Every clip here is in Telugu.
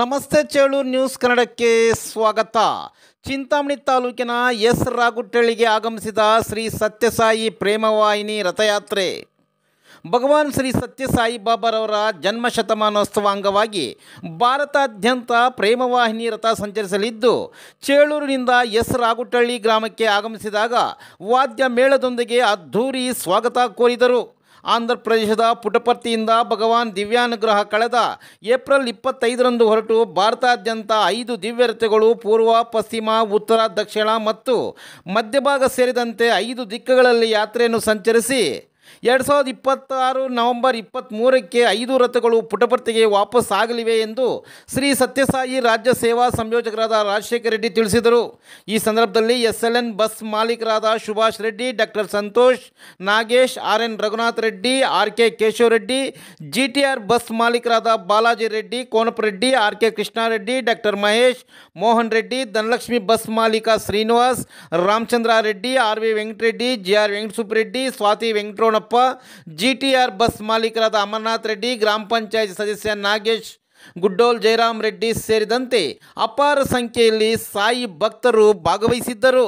ನಮಸ್ತೆ ಚೇಳೂರು ನ್ಯೂಸ್ ಕನ್ನಡಕ್ಕೆ ಸ್ವಾಗತ. ಚಿಂತಾಮಣಿ ತಾಲೂಕಿನ ಎಸ್ ರಾಗುಟ್ಟಳ್ಳಿಗೆ ಆಗಮಿಸಿದ ಶ್ರೀ ಸತ್ಯಸಾಯಿ ಪ್ರೇಮವಾಹಿನಿ ರಥಯಾತ್ರೆ. ಭಗವಾನ್ ಶ್ರೀ ಸತ್ಯಸಾಯಿ ಬಾಬಾರವರ ಜನ್ಮ ಶತಮಾನೋತ್ಸವ ಅಂಗವಾಗಿ ಭಾರತಾದ್ಯಂತ ಪ್ರೇಮವಾಹಿನಿ ರಥ ಸಂಚರಿಸಲಿದ್ದು, ಚೇಳೂರಿನಿಂದ ಎಸ್ ರಾಗುಟ್ಟಳ್ಳಿ ಗ್ರಾಮಕ್ಕೆ ಆಗಮಿಸಿದಾಗ ವಾದ್ಯ ಮೇಳದೊಂದಿಗೆ ಅದ್ಧೂರಿ ಸ್ವಾಗತ ಕೋರಿದರು. ಆಂಧ್ರ ಪ್ರದೇಶದ ಪುಟಪರ್ತಿಯಿಂದ ಭಗವಾನ್ ದಿವ್ಯಾನುಗ್ರಹ ಕಳೆದ ಏಪ್ರಿಲ್ 25ರಂದು ಹೊರಟು ಭಾರತಾದ್ಯಂತ 5 ದಿವ್ಯ ರಥಗಳು ಪೂರ್ವ, ಪಶ್ಚಿಮ, ಉತ್ತರ, ದಕ್ಷಿಣ ಮತ್ತು ಮಧ್ಯಭಾಗ ಸೇರಿದಂತೆ 5 ದಿಕ್ಕುಗಳಲ್ಲಿ ಯಾತ್ರೆಯನ್ನು ಸಂಚರಿಸಿ 2026 ನವೆಂಬರ್ 23ಕ್ಕೆ 5 ರಥಗಳು ಪುಟಪರ್ತಿಗೆ ವಾಪಸ್ ಆಗಲಿವೆ ಎಂದು ಶ್ರೀ ಸತ್ಯಸಾಯಿ ರಾಜ್ಯ ಸೇವಾ ಸಂಯೋಜಕರಾದ ರಾಜಶೇಖರ್ ರೆಡ್ಡಿ ತಿಳಿಸಿದರು. ಈ ಸಂದರ್ಭದಲ್ಲಿ SLN ಬಸ್ ಮಾಲೀಕರಾದ Subhash Reddy, doctor Santosh, Nagesh, RN Raghunath Reddy, RK Keshava Reddy, GTR bus ಮಾಲೀಕರಾದ Balaji Reddy, Konappa Reddy, RK Krishna Reddy, doctor Mahesh, Mohan Reddy, Dhanalakshmi bus ಮಾಲೀಕ Srinivas, Ramachandra Reddy, RV Venkata Reddy, GR Venkatasubba Reddy, Swathi Venkataramanappa, GTR bus ಮಾಲೀಕರಾದ ಅಮರನಾಥ್ ರೆಡ್ಡಿ, ಗ್ರಾಮ ಪಂಚಾಯತ್ ಸದಸ್ಯ ನಾಗೇಶ್, ಗುಡ್ಡೋಲ್ ಜಯರಾಮ್ ರೆಡ್ಡಿ ಸೇರಿದಂತೆ ಅಪಾರ ಸಂಖ್ಯೆಯಲ್ಲಿ ಸಾಯಿ ಭಕ್ತರು ಭಾಗವಹಿಸಿದ್ದರು.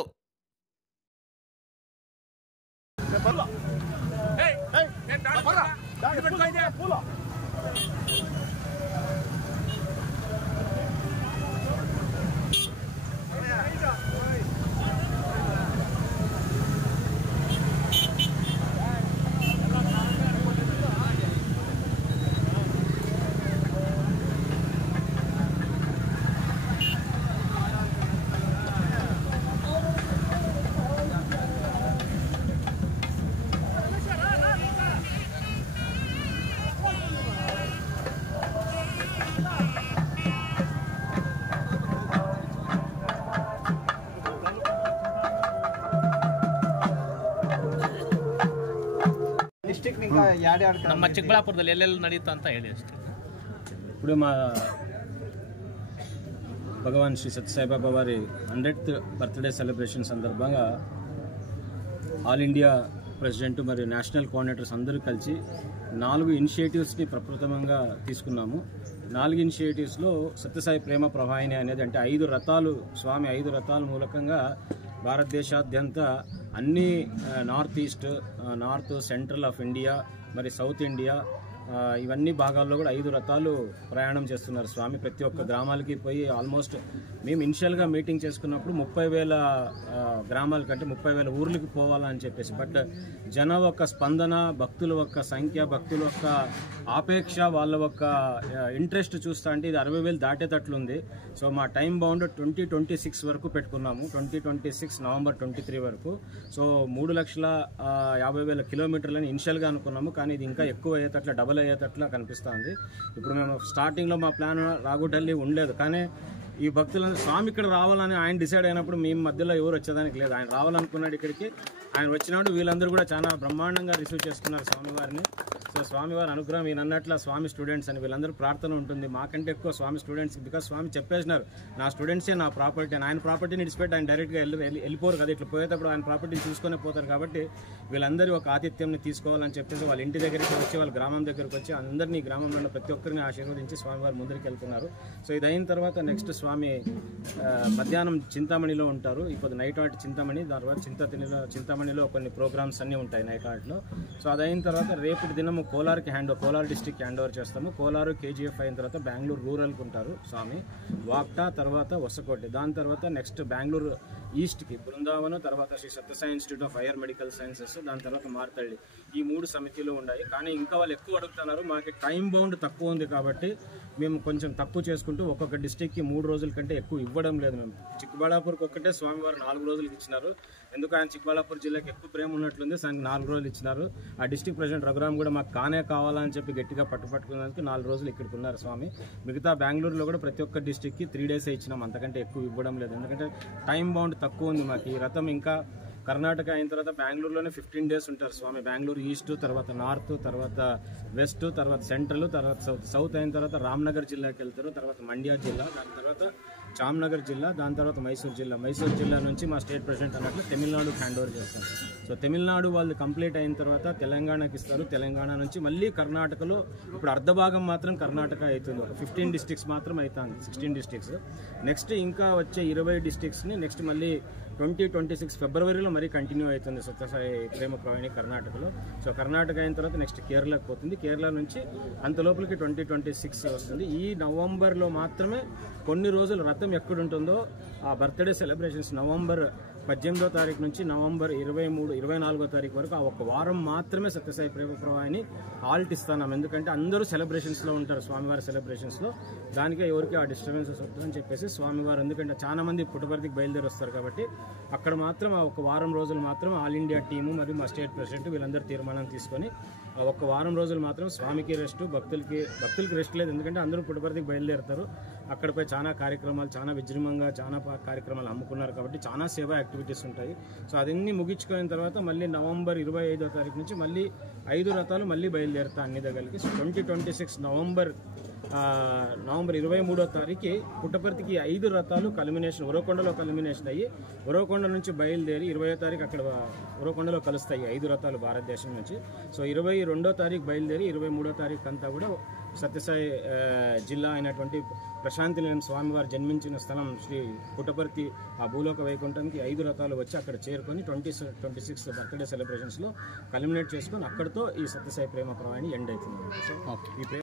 ನಮ್ಮ ಚಿಕ್ಕಬಳ್ಳಾಪುರದಲ್ಲಿ ಎಲ್ಲೆಲ್ಲಿ ನಡೆಯುತ್ತಾ ಅಂತ ಹೇಳಿ ಅಷ್ಟೇ. ఇప్పుడు మా భగవాన్ శ్రీ సత్యసాయిబాబా వారి 100th బర్త్డే సెలబ్రేషన్ సందర్భంగా ఆల్ ఇండియా ప్రెసిడెంట్ మరియు నేషనల్ కోఆర్డినేటర్స్ అందరూ కలిసి 4 ఇనిషియేటివ్స్ని ప్రప్రథమంగా తీసుకున్నాము. 4 ఇనిషియేటివ్స్లో సత్యసాయి ప్రేమ ప్రవాహిని అనేది అంటే 5 రథాలు, స్వామి 5 రథాల మూలకంగా భారతదేశాద్యంత అన్ని north east, north central of India, మరి సౌత్ ఇండియా ఇవన్నీ భాగాల్లో కూడా 5 రథాలు ప్రయాణం చేస్తున్నారు స్వామి. ప్రతి ఒక్క గ్రామాలకి పోయి ఆల్మోస్ట్ మేము ఇనిషియల్గా మీటింగ్ చేసుకున్నప్పుడు 30,000 గ్రామాల కంటే 30,000 ఊర్లకి పోవాలని చెప్పేసి, బట్ జన యొక్క స్పందన, భక్తుల యొక్క సంఖ్య, భక్తుల యొక్క ఆపేక్ష, వాళ్ళ యొక్క ఇంట్రెస్ట్ చూస్తా అంటే ఇది 60,000 దాటేటట్లుంది. సో మా టైం బౌండ్ 2026 వరకు పెట్టుకున్నాము, 2026 నవంబర్ 23 వరకు. సో 3,50,000 కిలోమీటర్లని ఇనిషియల్గా అనుకున్నాము, కానీ ఇది ఇంకా ఎక్కువ అయ్యేటట్ల, డబల్ అయ్యేటట్లా కనిపిస్తుంది. ఇప్పుడు మేము స్టార్టింగ్లో మా ప్లాన్ రాగుటల్లి ఉండలేదు, కానీ ఈ భక్తులను స్వామి ఇక్కడ రావాలని ఆయన డిసైడ్ అయినప్పుడు మేము మధ్యలో ఎవరు వచ్చేదానికి లేదు. ఆయన రావాలనుకున్నాడు ఇక్కడికి, ఆయన వచ్చినాడు. వీళ్ళందరూ కూడా చాలా బ్రహ్మాండంగా రిసీవ్ చేసుకున్నారు స్వామివారిని. సో స్వామివారి అనుగ్రహం ఈయన అన్నట్ల స్వామి స్టూడెంట్స్ అని వీళ్ళందరూ ప్రార్థన ఉంటుంది. మాకంటే ఎక్కువ స్వామి స్టూడెంట్స్, బికాస్ స్వామి చెప్పేసినారు నా స్టూడెంట్సే నా ప్రాపర్టీ అని. ఆయన ప్రాపర్టీని ఇడిచిపెట్టి ఆయన డైరెక్ట్గా వెళ్ళిపోరు కదా, ఇట్లా పోయేటప్పుడు ఆయన ప్రాపర్టీని చూసుకొని పోతారు. కాబట్టి వీళ్ళందరూ ఒక ఆతిథ్యంని తీసుకోవాలని చెప్పేసి వాళ్ళ ఇంటి దగ్గరికి వచ్చి, వాళ్ళ గ్రామం దగ్గరికి వచ్చి అందరినీ, గ్రామంలో ఉన్న ప్రతి ఒక్కరిని ఆశీర్వదించి స్వామివారి ముందరికి వెళ్తున్నారు. సో ఇది అయిన తర్వాత నెక్స్ట్ స్వామి మధ్యాహ్నం చింతామణిలో ఉంటారు. ఇప్పుడు నైట్ ఆర్ట్ చింతామణి, దాని తర్వాత చింతామణిలో కొన్ని ప్రోగ్రామ్స్ అన్నీ ఉంటాయి నైట్ ఆర్ట్లో. సో అది అయిన తర్వాత రేపటి దినము కోలార్ డిస్టిక్ హ్యాండ్ ఓవర్ చేస్తాము. కోలారు KGF అయిన తర్వాత బెంగళూరు రూరల్కి ఉంటారు స్వామి, వాక్టా, తర్వాత వసకోటి. దాని తర్వాత నెక్స్ట్ బెంగళూరు ఈస్ట్కి బృందావనం, తర్వాత Shri Sathya Sai institute of higher medical sciences, దాని తర్వాత మార్తళ్ళి. ఈ 3 సమితిలు ఉన్నాయి. కానీ ఇంకా వాళ్ళు ఎక్కువ అడుగుతున్నారు. మాకు టైం బౌండ్ తక్కువ ఉంది కాబట్టి మేము కొంచెం తక్కువ చేసుకుంటూ ఒక్కొక్క డిస్టిక్కి 3 రోజుల కంటే ఎక్కువ ఇవ్వడం లేదు. మేము చిక్కబళ్ళాపూర్కి ఒక్కటే స్వామివారు 4 రోజులకి ఇచ్చినారు. ఎందుకు ఆయన చిక్కబళ్ళాపూర్ జిల్లాకి ఎక్కువ ప్రేమ ఉన్నట్లుంది, దానికి 4 రోజులు ఇచ్చినారు. ఆ డిస్టిక్ ప్రెసిడెంట్ రఘురామ్ కూడా మాకు కావాలని చెప్పి గట్టిగా పట్టుకున్నందుకు 4 రోజులు ఇక్కడికి ఉన్నారు స్వామి. మిగతా బెంగళూరులో కూడా ప్రతి ఒక్క డిస్టిక్కి 3 డేస్ ఇచ్చినాం, అంతకంటే ఎక్కువ ఇవ్వడం లేదు. ఎందుకంటే టైం బౌండ్ తక్కువ ఉంది మాకు. ఈ రథం ఇంకా కర్ణాటక అయిన తర్వాత బెంగళూరులోనే 15 days ఉంటారు స్వామి. బెంగళూరు ఈస్ట్, తర్వాత నార్త్, తర్వాత వెస్ట్, తర్వాత సెంట్రల్, తర్వాత సౌత్ అయిన తర్వాత రామ్నగర్ జిల్లాకి వెళ్తారు, తర్వాత మండ్యా జిల్లా, దాని తర్వాత జామ్నగర్ జిల్లా, దాని తర్వాత మైసూర్ జిల్లా నుంచి మా స్టేట్ ప్రెసిడెంట్ అన్నట్లు తమిళనాడు హ్యాండ్ ఓవర్ చేస్తారు. సో తమిళనాడు వాళ్ళు కంప్లీట్ అయిన తర్వాత తెలంగాణకి ఇస్తారు. తెలంగాణ నుంచి మళ్ళీ కర్ణాటకలో ఇప్పుడు అర్ధభాగం మాత్రం కర్ణాటక అవుతుంది. ఒక 15 districts మాత్రం అవుతుంది, 16 districts. నెక్స్ట్ ఇంకా వచ్చే 20 districtsని నెక్స్ట్ మళ్ళీ 2026 ఫిబ్రవరిలో మరీ కంటిన్యూ అవుతుంది సత్యసాయి ప్రేమ ప్రవాహిని కర్ణాటకలో. సో కర్ణాటక అయిన తర్వాత నెక్స్ట్ కేరళకు పోతుంది. కేరళ నుంచి అంత లోపలికి 2026 వస్తుంది. ఈ నవంబర్లో మాత్రమే కొన్ని రోజులు రథం ఎక్కడుంటుందో ఆ బర్త్డే సెలబ్రేషన్స్ నవంబర్ 18వ తారీఖు నుంచి నవంబర్ 24వ తారీఖు వరకు ఆ ఒక వారం మాత్రమే సత్యసాయి ప్రేమ ప్రవాహిని హాల్ట్ ఇస్తున్నాం. ఎందుకంటే అందరూ సెలబ్రేషన్స్లో ఉంటారు, స్వామివారి సెలబ్రేషన్స్లో. దానికే ఎవరికి ఆ డిస్టర్బెన్సెస్ వస్తుందని చెప్పేసి స్వామివారు, ఎందుకంటే చాలా మంది పుట్టపర్తికి బయలుదేరి వస్తారు కాబట్టి అక్కడ మాత్రం ఆ ఒక వారం రోజులు మాత్రం ఆల్ ఇండియా టీము మరియు మా స్టేట్ ప్రెసిడెంట్ వీళ్ళందరూ తీర్మానం తీసుకొని ఆ ఒక్క వారం రోజులు మాత్రం స్వామికి రెస్ట్, భక్తులకి రెస్ట్ లేదు. ఎందుకంటే అందరూ పుట్టపర్తికి బయలుదేరుతారు. అక్కడపై చాలా కార్యక్రమాలు, చాలా విజృంభంగా చాలా కార్యక్రమాలు అమ్ముకున్నారు కాబట్టి చాలా సేవా యాక్టివిటీస్ ఉంటాయి. సో అదన్నీ ముగించుకున్న తర్వాత మళ్ళీ నవంబర్ 25వ తారీఖు నుంచి మళ్ళీ 5 రథాలు మళ్ళీ బయలుదేరుతా అన్ని దగ్గరికి. 2026 నవంబర్ 23వ తారీఖు పుట్టపర్తికి 5 రథాలు కల్మినేషన్, ఉరవకొండలో కల్మినేషన్ అయ్యి ఉరవకొండ నుంచి బయలుదేరి 20వ తారీఖు అక్కడ ఉరవకొండలో కలుస్తాయి 5 రథాలు భారతదేశం నుంచి. సో 22వ తారీఖు బయలుదేరి 23వ తారీఖు అంతా కూడా సత్యసాయి జిల్లా అయినటువంటి ప్రశాంతి నిలయం స్వామివారు జన్మించిన స్థలం శ్రీ పుట్టపర్తి ఆ భూలోక వైకుంఠానికి 5 రథాలు వచ్చి అక్కడ చేరుకొని 26 బర్త్డే సెలబ్రేషన్స్లో కల్మినేట్ చేసుకొని అక్కడితో ఈ సత్యసాయి ప్రేమ ప్రవాహిని ఎండ్ అవుతుంది.